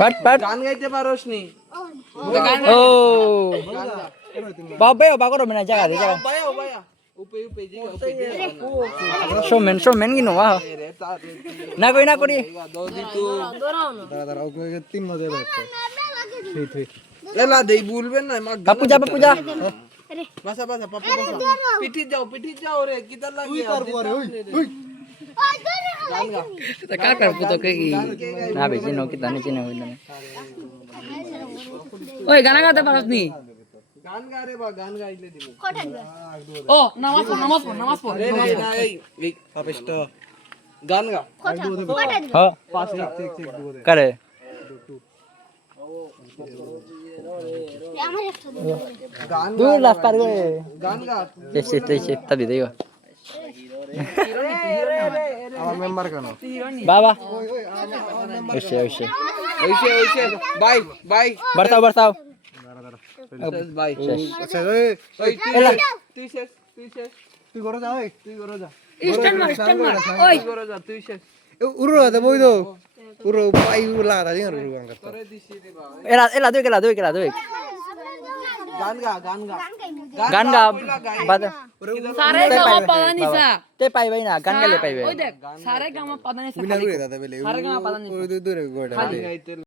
পাট পাট গান গাইতে পারোস নি ও বাবা বাগর মানে জায়গা দে জায়গা ভাইয়া ভাইয়া উপে উপে জিগা উপে শোমেন কি নওয়া রে তার না করি দৌদি তু দাঁড়া দাঁড়া ওকে 3 মজা দেখতে তুই এলা দেই ভুলবেন না মা বাপু যা বাসা বাসা পাপু বাসা পিটি যাও রে কিদার লাগি তুই পারবো রে ওই গান গা কাকার পুতো কে কি না বেশি নো কি জানি চিনে হইল না ওই গানা গাতে পারছ নি গান গা রে বা গান গাইলে দিব ও নামাজ পড় রে না এই পাপিষ্ট গান গা হ্যাঁ পাঁচ না করে গান দূর লাস্ট পার করে গান গা সে তবে দেও আমার মেম্বার কেন বাবা ওই ওই ওইসে ওইসে বাই বাড়তাও দাঁড়া দাঁড়া বাই আচ্ছা ওই ওই তুই শেষ তুই ঘরে যা ওই তুই করো যা স্ট্যান্ড মার ওই তুই করো যা তুই শেষ উরু দে বই দো উরু পাই উরু লাগা দিন উরু গান করতে করে দিছি রে বা এলা দুই গান গা গান গা বাদ সারে গামা পাদানিসা তে পাইবাই না গান গালে পাইবে ওই দেখ সারে গামা পাদানিসা বিনা উড়ে দাদা বেলে সারে গামা পাদানিসা ওই দূরে গোড়া গাইতে